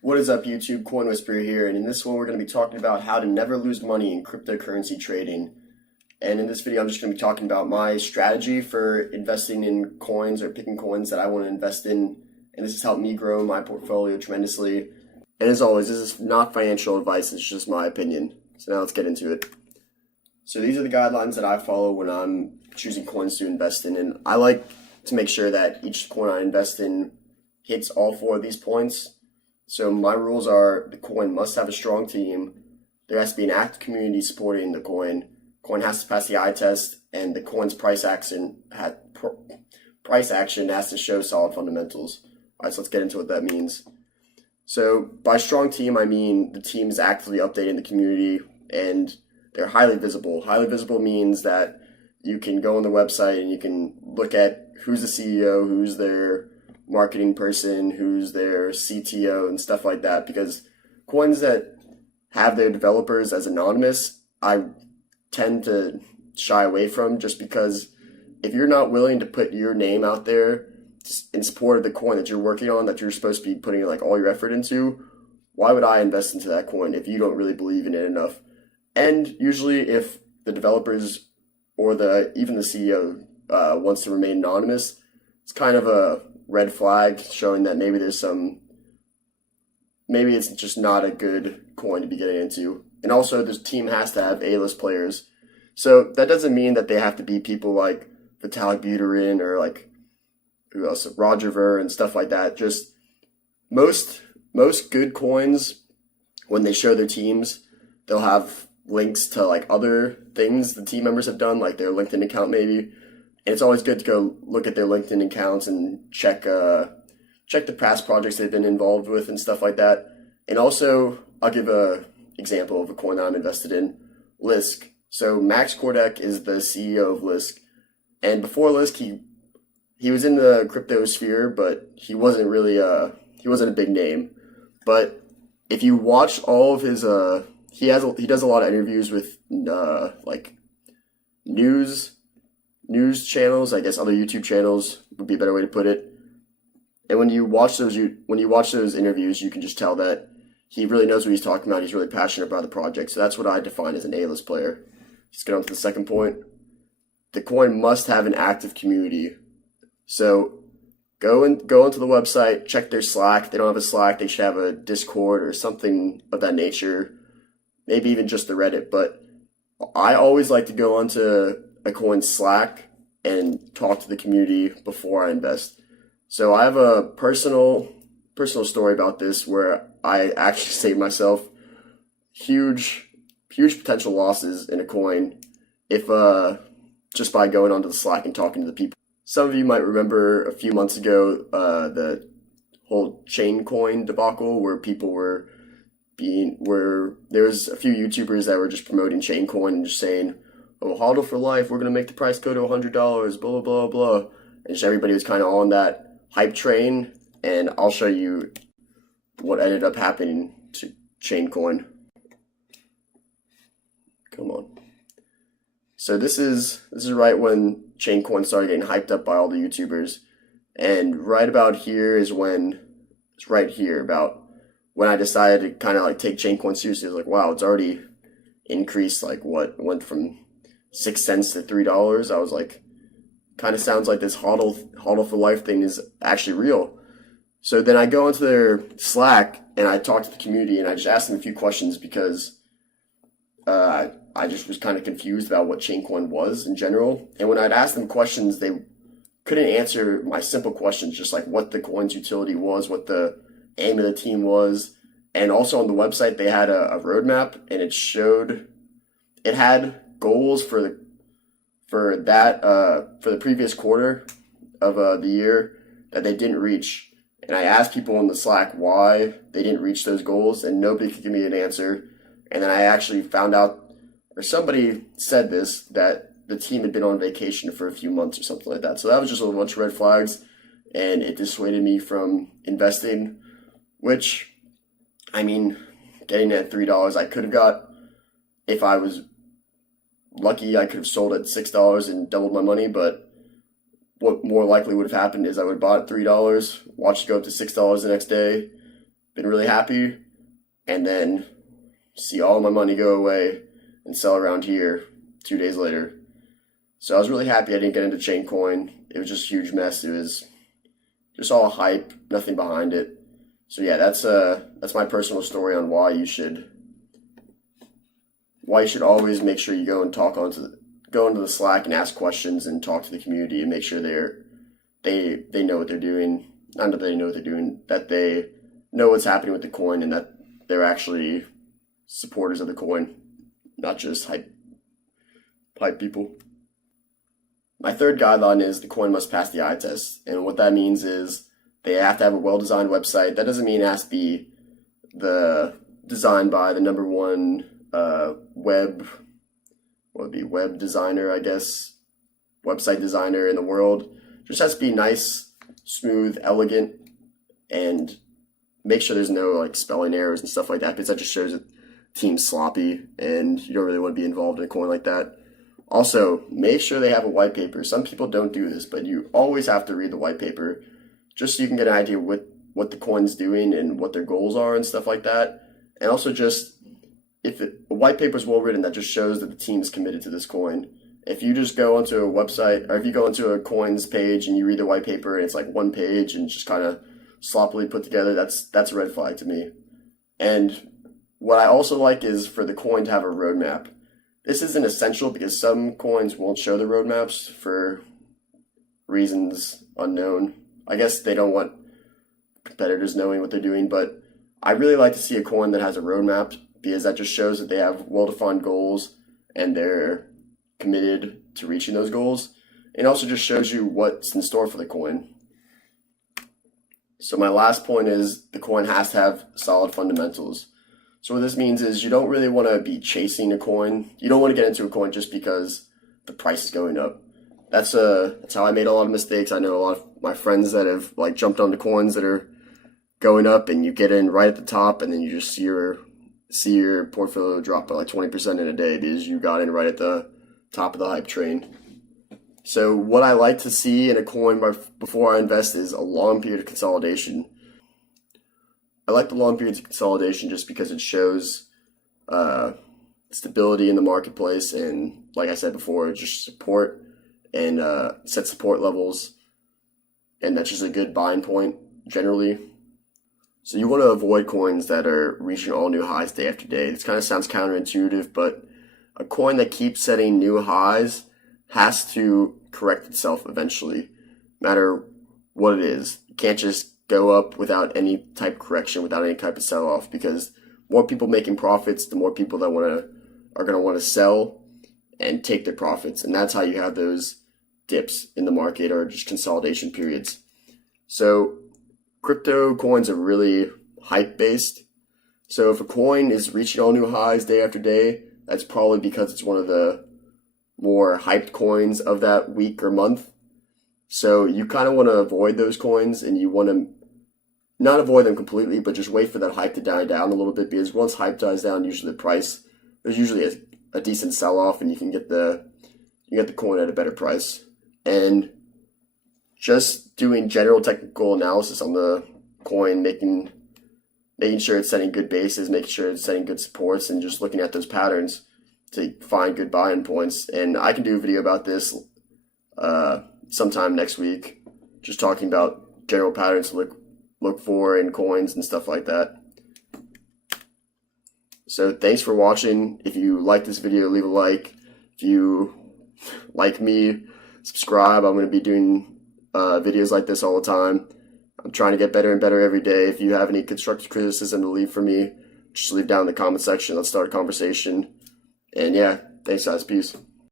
What is up, YouTube? Coin Whisperer here, and in this one we're going to be talking about how to never lose money in cryptocurrency trading. And in this video I'm just going to be talking about my strategy for investing in coins or picking coins that I want to invest in, and this has helped me grow my portfolio tremendously. And as always, this is not financial advice, it's just my opinion. So now let's get into it. So these are the guidelines that I follow when I'm choosing coins to invest in, and I like to make sure that each coin I invest in hits all four of these points. So my rules are: the coin must have a strong team, there has to be an active community supporting the coin has to pass the eye test, and the coin's price action has to show solid fundamentals. Alright, so let's get into what that means. So by strong team, I mean the team is actively updating the community and they're highly visible. Highly visible means that you can go on the website and you can look at who's the CEO, who's their marketing person, who's their CTO, and stuff like that. Because coins that have their developers as anonymous, I tend to shy away from, just because if you're not willing to put your name out there in support of the coin that you're working on, that you're supposed to be putting like all your effort into, why would I invest into that coin if you don't really believe in it enough? And usually if the developers or even the CEO wants to remain anonymous, it's kind of a red flag showing that maybe it's just not a good coin to be getting into. And also, this team has to have A-list players. So that doesn't mean that they have to be people like Vitalik Buterin or like who else, Roger Ver and stuff like that. Just most good coins, when they show their teams, they'll have links to like other things the team members have done, like their LinkedIn account maybe. And it's always good to go look at their LinkedIn accounts and check the past projects they've been involved with and stuff like that. And also, I'll give a example of a coin I'm invested in, Lisk. So Max Kordek is the CEO of Lisk, and before Lisk, he was in the crypto sphere, but he wasn't a big name. But if you watch all of his he does a lot of interviews with like news channels, I guess other YouTube channels would be a better way to put it. And when you watch those interviews, you can just tell that he really knows what he's talking about. He's really passionate about the project. So that's what I define as an A-list player. Let's get on to the second point. The coin must have an active community. So go into the website, check their Slack. If they don't have a Slack, they should have a Discord or something of that nature. Maybe even just the Reddit. But I always like to go onto a coin's Slack and talk to the community before I invest. So I have a personal story about this where I actually saved myself huge potential losses in a coin if just by going onto the Slack and talking to the people. Some of you might remember a few months ago the whole chain coin debacle where there was a few YouTubers that were just promoting chain coin and just saying, "Oh, hodl for life, we're gonna make the price go to $100, blah blah blah blah," and just everybody was kind of on that hype train. And I'll show you what ended up happening to chain coin. Come on. So this is right when chain coin started getting hyped up by all the YouTubers, and right about here is when it's right here about when I decided to kind of like take chain coin seriously. I was like, wow, it's already increased, like what, went from 6 cents to $3. I was like, kind of sounds like this hodl for life thing is actually real. So then I go into their Slack and I talk to the community and I just ask them a few questions because I just was kind of confused about what chaincoin was in general. And when I'd ask them questions, they couldn't answer my simple questions, just like what the coin's utility was, what the aim of the team was. And also on the website, they had a roadmap, and it had goals for the previous quarter of the year that they didn't reach. And I asked people in the Slack why they didn't reach those goals, and nobody could give me an answer. And then I actually found out, or somebody said this, that the team had been on vacation for a few months or something like that. So that was just a bunch of red flags, and it dissuaded me from investing, which, I mean, getting at $3, I could have got, if I was lucky, I could have sold at $6 and doubled my money, but what more likely would have happened is I would have bought at $3, watched it go up to $6 the next day, been really happy, and then see all my money go away and sell around here 2 days later. So I was really happy I didn't get into chain coin. It was just a huge mess. It was just all hype, nothing behind it. So yeah, that's my personal story on why you should always make sure you go and go into the Slack and ask questions and talk to the community and make sure they know what they're doing. Not that they know what they're doing, that they know what's happening with the coin and that they're actually supporters of the coin, not just hype people. My third guideline is the coin must pass the eye test. And what that means is they have to have a well-designed website. That doesn't mean it has to be designed by the number one web designer, I guess, website designer in the world. It just has to be nice, smooth, elegant, and make sure there's no like spelling errors and stuff like that, because that just shows that the team's sloppy and you don't really want to be involved in a coin like that. Also, make sure they have a white paper. Some people don't do this, but you always have to read the white paper just so you can get an idea what the coin's doing and what their goals are and stuff like that. And also just, if a white paper is well written, that just shows that the team is committed to this coin. If you just go onto a website, or if you go into a coin's page and you read the white paper and it's like one page and just kind of sloppily put together, that's a red flag to me. And what I also like is for the coin to have a roadmap. This isn't essential because some coins won't show the roadmaps for reasons unknown. I guess they don't want competitors knowing what they're doing, but I really like to see a coin that has a roadmap because that just shows that they have well-defined goals and they're committed to reaching those goals. It also just shows you what's in store for the coin. So my last point is the coin has to have solid fundamentals. So what this means is you don't really want to be chasing a coin. You don't want to get into a coin just because the price is going up. That's how I made a lot of mistakes. I know a lot of my friends that have like jumped onto coins that are going up, and you get in right at the top, and then you just see your portfolio drop by like 20% in a day because you got in right at the top of the hype train. So what I like to see in a coin before I invest is a long period of consolidation. I like the long periods of consolidation just because it shows stability in the marketplace, and like I said before, just support and set support levels, and that's just a good buying point generally. So you want to avoid coins that are reaching all new highs day after day. This kind of sounds counterintuitive, but a coin that keeps setting new highs has to correct itself eventually, no matter what it is. You can't just go up without any type of correction, without any type of sell-off, because more people making profits, the more people that are going to want to sell and take their profits. And that's how you have those dips in the market or just consolidation periods. So crypto coins are really hype-based. So if a coin is reaching all new highs day after day, that's probably because it's one of the more hyped coins of that week or month. So you kind of want to avoid those coins, and you want to not avoid them completely, but just wait for that hype to die down a little bit, because once hype dies down, usually there's usually a decent sell-off, and you get the coin at a better price. And just doing general technical analysis on the coin, making sure it's setting good bases, making sure it's setting good supports, and just looking at those patterns to find good buying points. And I can do a video about this sometime next week, just talking about general patterns to look for in coins and stuff like that. So thanks for watching. If you like this video, leave a like. If you like me, subscribe. I'm going to be doing videos like this all the time. I'm trying to get better and better every day. If you have any constructive criticism to leave for me, just leave down in the comment section. Let's start a conversation. And yeah, thanks guys. Peace.